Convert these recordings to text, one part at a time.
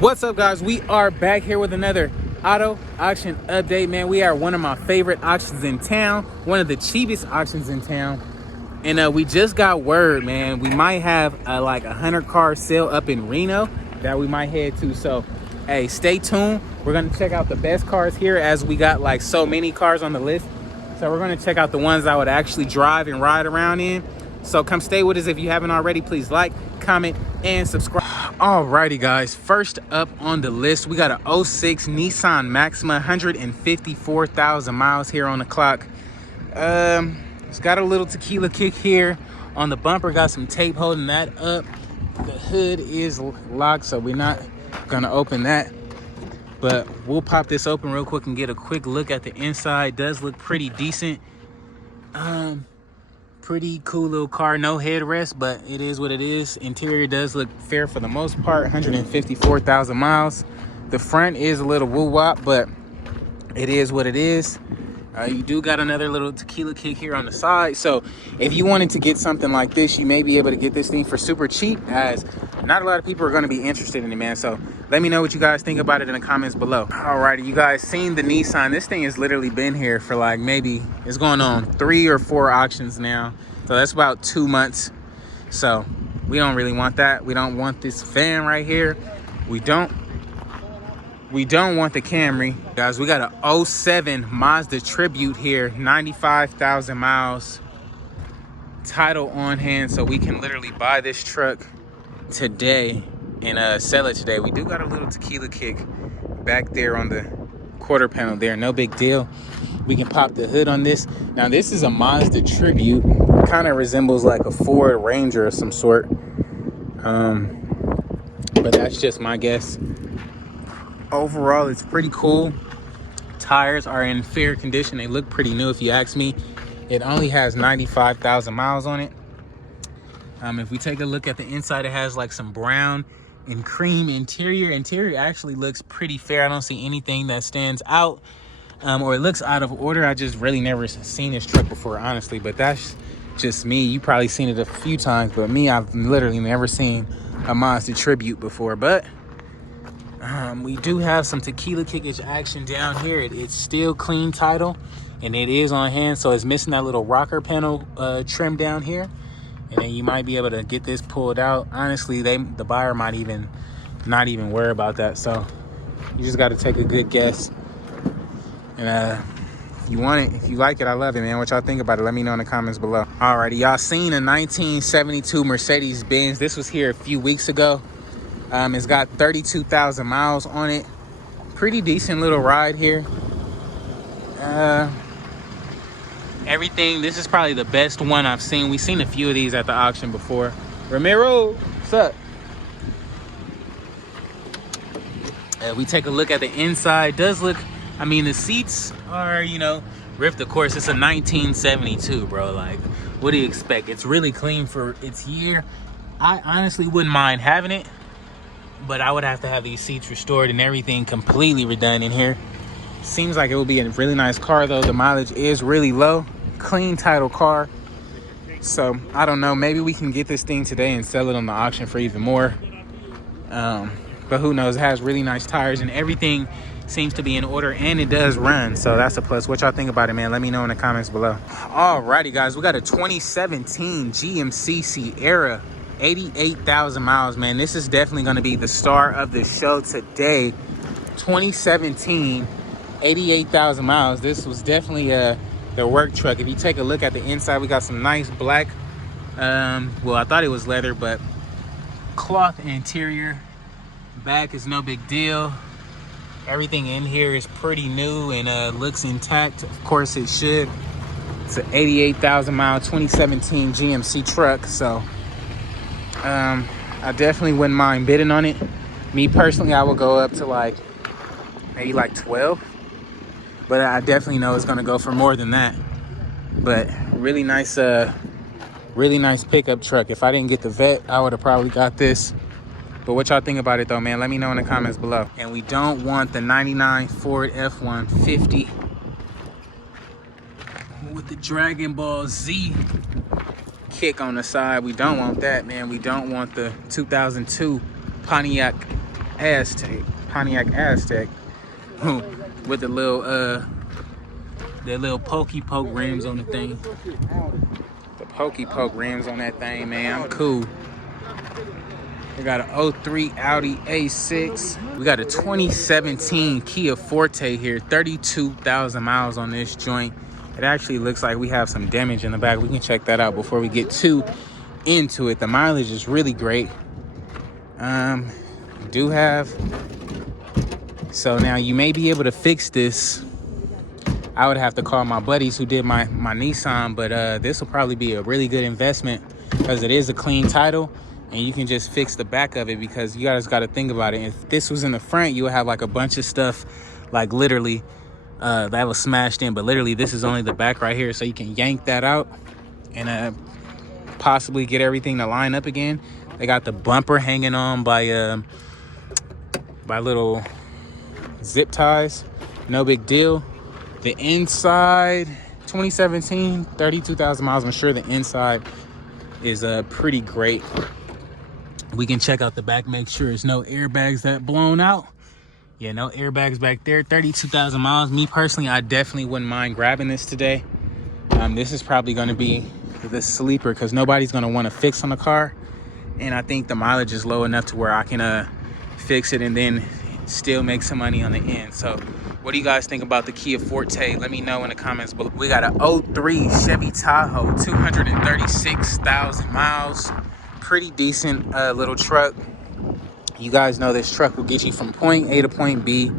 What's up, guys? We are back here with another auto auction update, man. We are one of my favorite auctions in town, one of the cheapest auctions in town, and we just got word, man. We might have like a 100-car sale up in Reno that we might head to. So hey, stay tuned. We're gonna check out the best cars here, as we got like so many cars on the list. So we're gonna check out the ones I would actually drive and ride around in. So come stay with us. If you haven't already, please like, comment, and subscribe. Alrighty, guys, first up on the list, we got a 06 Nissan Maxima, 154,000 miles here on the clock. It's got a little tequila kick here on the bumper, got some tape holding that up. The hood is locked, so we're not gonna open that, but we'll pop this open real quick and get a quick look at the inside. Does look pretty decent. Pretty cool little car, no headrest, but it is what it is. Interior does look fair for the most part. 154,000 miles. The front is a little woo-wop, but it is what it is. You do got another little tequila kick here on the side. So if you wanted to get something like this, you may be able to get this thing for super cheap, as not a lot of people are going to be interested in it, man. So let me know what you guys think about it in the comments below. Alrighty, you guys seen the Nissan. This thing has literally been here for like maybe, it's going on 3 or 4 auctions now. So that's about 2 months. So we don't really want that. We don't want this fan right here. We don't want the Camry. Guys, we got a 07 Mazda Tribute here, 95,000 miles. Title on hand, so we can literally buy this truck today and sell it today. We do got a little tequila kick back there on the quarter panel there, no big deal. We can pop the hood on this. Now this is a Mazda Tribute. Kind of resembles like a Ford Ranger of some sort, but that's just my guess. Overall, it's pretty cool. Tires are in fair condition. They look pretty new if you ask me. It only has 95,000 miles on it. If we take a look at the inside, it has like some brown and cream interior. Interior actually looks pretty fair. I don't see anything that stands out or it looks out of order. I just really never seen this truck before, honestly, but that's just me. You probably seen it a few times, but me, I've literally never seen a Mazda Tribute before. But we do have some tequila kickish action down here. It's still clean title, and it is on hand, so it's missing that little rocker panel trim down here, and then you might be able to get this pulled out. Honestly, the buyer might even not even worry about that, so you just got to take a good guess. And if you want it, if you like it, I love it, man. What y'all think about it, let me know in the comments below. Alrighty, y'all seen a 1972 Mercedes Benz. This was here a few weeks ago. It's got 32,000 miles on it. Pretty decent little ride here. Everything, this is probably the best one I've seen. We've seen a few of these at the auction before. Ramiro, what's up? We take a look at the inside. Does look, I mean, the seats are, you know, ripped. Of course, it's a 1972, bro. Like, what do you expect? It's really clean for its year. I honestly wouldn't mind having it, but I would have to have these seats restored and everything completely redone in here. Seems like it would be a really nice car, though. The mileage is really low. Clean title car. So I don't know, maybe we can get this thing today and sell it on the auction for even more. But who knows? It has really nice tires and everything seems to be in order, and it does run, so that's a plus. What y'all think about it, man? Let me know in the comments below. Alrighty, guys, we got a 2017 GMC Sierra, 88,000 miles, man. This is definitely going to be the star of the show today. 2017, 88,000 miles. This was definitely the work truck. If you take a look at the inside, we got some nice black, well, I thought it was leather, but cloth interior. Back is no big deal. Everything in here is pretty new and looks intact. Of course it should. It's an 88,000 mile 2017 GMC truck, so I definitely wouldn't mind bidding on it. Me personally, I would go up to like maybe like 12, but I definitely know it's gonna go for more than that. But really nice pickup truck. If I didn't get the Vet, I would have probably got this. But what y'all think about it, though, man? Let me know in the comments below. And we don't want the 99 Ford F-150 with the Dragon Ball Z kick on the side. We don't want that, man. We don't want the 2002 Pontiac Aztec, Pontiac Aztec, with the little pokey poke rims on the thing. The pokey poke rims on that thing, man. I'm cool. We got an 03 Audi A6. We got a 2017 Kia Forte here, 32,000 miles on this joint. It actually looks like we have some damage in the back. We can check that out before we get too into it. The mileage is really great. Do have, so now you may be able to fix this. I would have to call my buddies who did my Nissan, but this will probably be a really good investment because it is a clean title and you can just fix the back of it, because you guys got to think about it. If this was in the front, you would have like a bunch of stuff, like literally that was smashed in, but literally this is only the back right here, so you can yank that out and possibly get everything to line up again. They got the bumper hanging on by little zip ties. No big deal. The inside, 2017, 32,000 miles. I'm sure the inside is pretty great. We can check out the back, make sure there's no airbags that blown out. Yeah, no airbags back there. 32,000 miles. Me personally, I definitely wouldn't mind grabbing this today. This is probably going to be the sleeper because nobody's going to want to fix on the car. And I think the mileage is low enough to where I can fix it and then still make some money on the end. So what do you guys think about the Kia Forte? Let me know in the comments below. We got an 03 Chevy Tahoe, 236,000 miles. Pretty decent little truck. You guys know this truck will get you from point A to point B.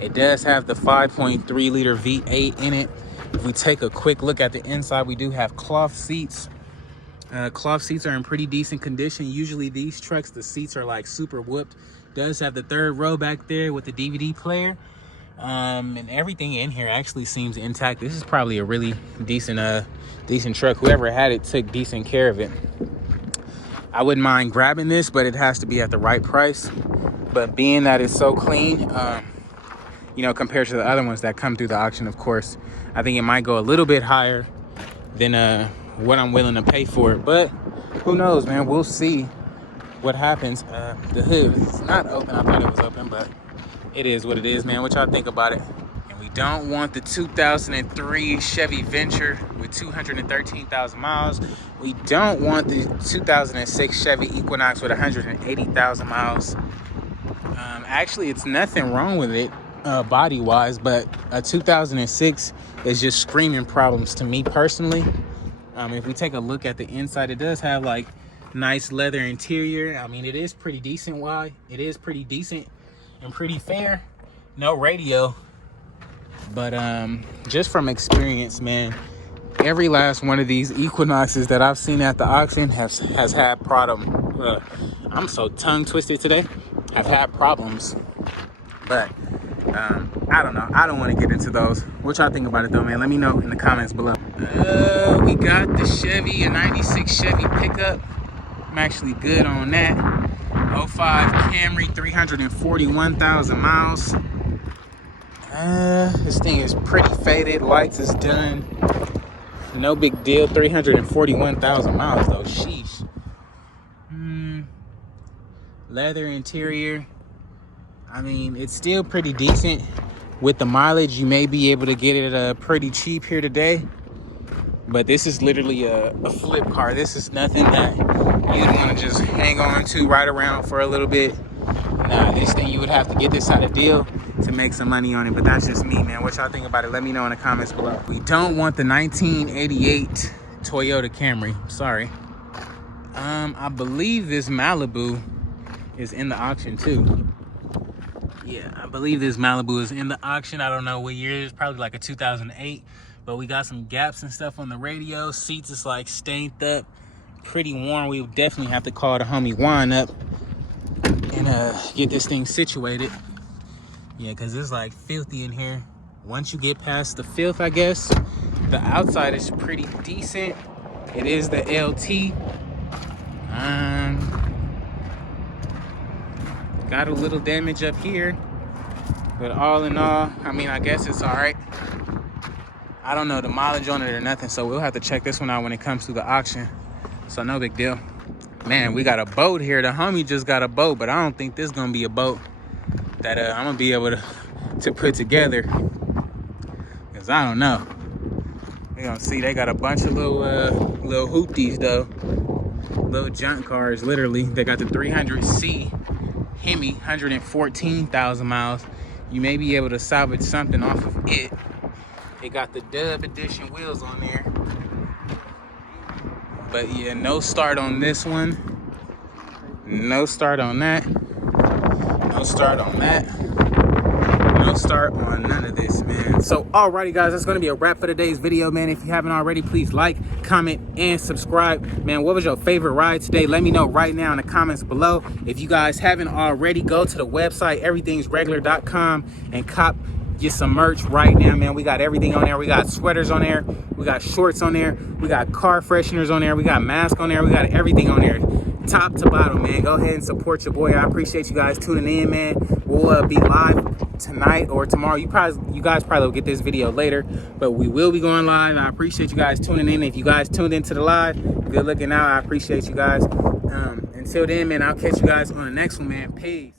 It does have the 5.3 liter V8 in it. If we take a quick look at the inside, we do have cloth seats. Cloth seats are in pretty decent condition. Usually these trucks, the seats are like super whooped. Does have the third row back there with the DVD player. And everything in here actually seems intact. This is probably a really decent truck. Whoever had it took decent care of it. I wouldn't mind grabbing this, but it has to be at the right price. But being that it's so clean, you know, compared to the other ones that come through the auction, of course, I think it might go a little bit higher than what I'm willing to pay for it. But who knows, man? We'll see what happens. The hood is not open. I thought it was open, but it is what it is, man. What y'all think about it? And we don't want the 2003 Chevy Venture with 213,000 miles. We don't want the 2006 Chevy Equinox with 180,000 miles. Actually, it's nothing wrong with it body-wise, but a 2006 is just screaming problems to me personally. If we take a look at the inside, it does have like nice leather interior. I mean, it is pretty decent. Why? It is pretty decent and pretty fair. No radio, but just from experience, man, every last one of these Equinoxes that I've seen at the auction has had problem. I'm so tongue twisted today. Have had problems, but I don't know. I don't want to get into those. What y'all think about it though, man? Let me know in the comments below. We got the Chevy, a 96 Chevy pickup. I'm actually good on that. 05 Camry, 341,000 miles. This thing is pretty faded. Lights is done. No big deal. 341,000 miles though. Sheesh. Leather interior. I mean, it's still pretty decent. With the mileage, you may be able to get it pretty cheap here today. But this is literally a flip car. This is nothing that you'd want to just hang on to, ride around for a little bit. Nah, this thing, you would have to get this at a deal to make some money on it. But that's just me, man. What y'all think about it? Let me know in the comments below. We don't want the 1988 Toyota Camry. Sorry. I believe this Malibu is in the auction too. Yeah, I believe this Malibu is in the auction. I don't know what year it is. Probably like a 2008. But we got some gaps and stuff on the radio. Seats is like stained up, pretty worn. We would definitely have to call the homie Juan up and get this thing situated. Yeah, because it's like filthy in here. Once you get past the filth, I guess, the outside is pretty decent. It is the LT. Got a little damage up here, but all in all, I mean, I guess it's all right. I don't know the mileage on it or nothing, so we'll have to check this one out when it comes to the auction. So no big deal. Man, we got a boat here. The homie just got a boat, but I don't think this is gonna be a boat. that I'm gonna be able to put together. Cause I don't know. We're gonna see. They got a bunch of little hoopties though, little junk cars. Literally, they got the 300C Hemi, 114,000 miles. You may be able to salvage something off of it. It got the Dub Edition wheels on there. But yeah, no start on this one. No start on that. No start on that. No start on none of this, man. So alrighty guys, that's gonna be a wrap for today's video, man. If you haven't already, please like, comment, and subscribe. Man, what was your favorite ride today? Let me know right now in the comments below. If you guys haven't already, go to the website everythingsregular.com and get some merch right now, man. We got everything on there. We got sweaters on there, we got shorts on there, we got car fresheners on there, we got masks on there, we got everything on there, top to bottom, man. Go ahead and support your boy. I appreciate you guys tuning in, man. We'll be live tonight or tomorrow. You guys probably will get this video later, but we will be going live. I appreciate you guys tuning in. If you guys tuned into the live, good looking out. I appreciate you guys. Until then, man, I'll catch you guys on the next one, man. Peace.